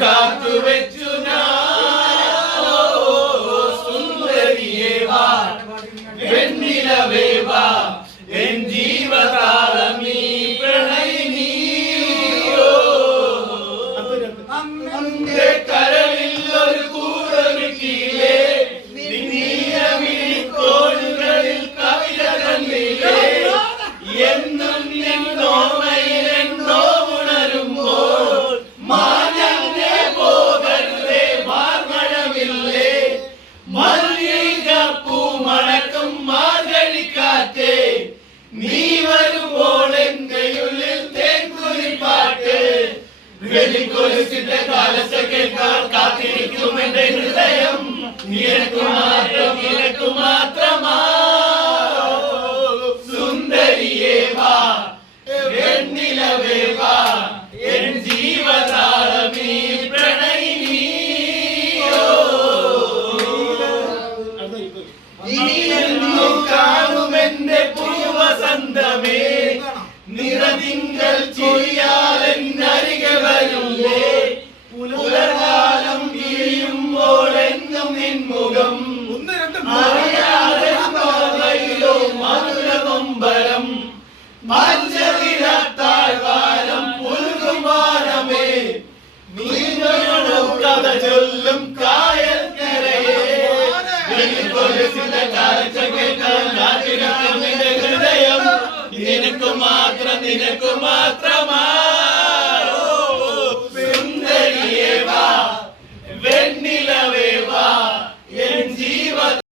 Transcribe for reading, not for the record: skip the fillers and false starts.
കാത്തുവെച്ചു ഞാനോ സുന്ദരിയേ വാ വെണ്ണിലവേ വാ എൻ ജീവതാളമീ പ്രണയിനിയോ അന്റെ കരളിൽ ഒരു കൂടൊരുക്കിയില്ലേ നീലമിഴിക്കോടുകളിൽ കവിത തന്നില്ലേ എന്നും നിന്നോർമ്മയിൽ എന്നോ ഉണരുമ്പോൾ മാഞ്ഞേ പോകരുതേ മാർമഴമില്ലേ മല്ലികപ്പൂ മണക്കും മാർഗഴിക്കാറ്റേ നീ വരുമ്പോൾ എന്റെ ഉള്ളിൽ തേൻകുലിപ്പാട്ട് വെളിക്കൊലുസിന്റെ കാലത്ത് കേൾക്കാൻ കാത്തിരിക്കും എന്റെ ഹൃദയം നിനക്ക് മാത്രം നിനക്ക് മാത്രമാ സുന്ദരിയേ വാ വെണ്ണിലവേ വാ എൻ ജീവതാളമീ പ്രണയിനിയോ ഇനിയെന്നും കാണുമെന്റെ പൂവസന്തമേ നിറതിങ്കൾ ചിരിയാലെന്നരികെ വരില്ലേ പുലർകാലം വീഴുമ്പോൾ എന്നും നിൻമുഖം അറിയാതെ നോർമ്മയിലോ മധുരമമ്പരം മഞ്ചവിരത്താഴ്വാരം പുൽകുമാരമേ നീനൊരു കഥ ചൊല്ലും കായൽ കരയെ വെളിക്കൊലുസിന്റെ കാഴ്ച കേൾക്കാൻ കാത്തിരിക്കും നിന്റെ ഹൃദയം നിനക്ക് മാത്രം നിനക്ക് മാത്രമാ